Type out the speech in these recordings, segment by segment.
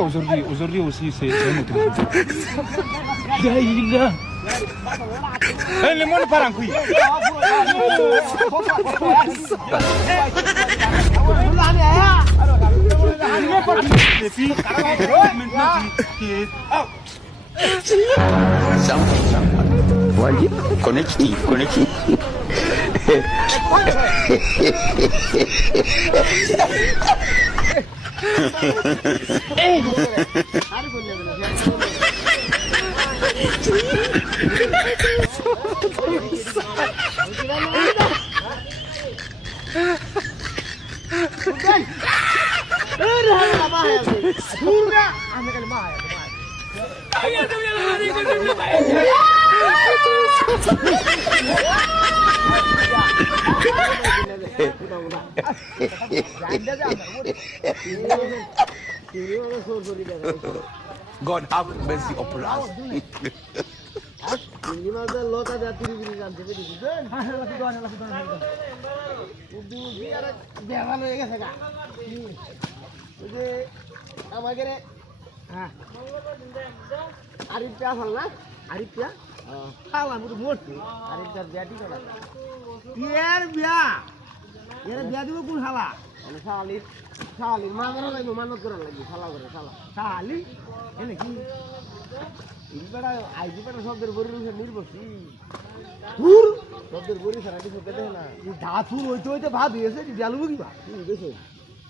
aujourd'hui aussi, c'est un autre jour. Le monde part en couille. Les filles, maintenant tu es out. Voyez, connecti. God have mercy upon us.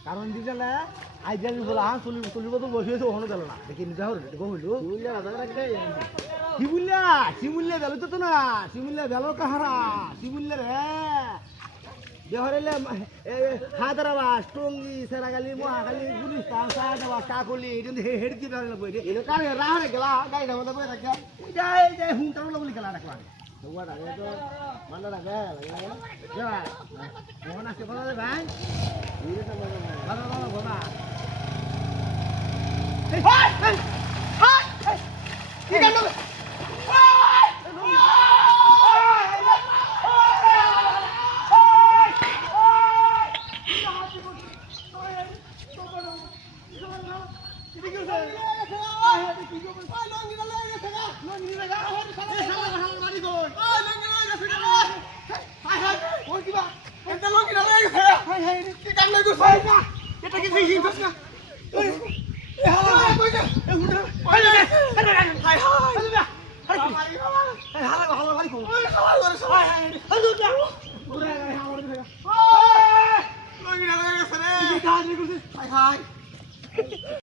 কারণ দিলে idea বলা হ্যাঁ চলিব তো বসে হয়েছে ওখানে গেল না দেখি নিজা হল কহিল শিমুল্লা বেল তো না শিমুল্লা বেল কাহারা শিমুল্লা রে দেহরেলে হায়দ্রাবাদ টঙ্গি সেরাগালি মহাখালী গুলিস্তান সায়দাবাদ কাকলি এটা হেড কি বেরলে বই রে এটা কারে রাহরে গেলা গাইডা মধ্যে বই রাখা যাই হুমটাও বলি গেলা রাখলা তোমার আগে তো মানা রাখা লাগা যা মোহন আসতে বলা রে ভাই এই তো ভালো বাবা এই হাই কি কাণ্ড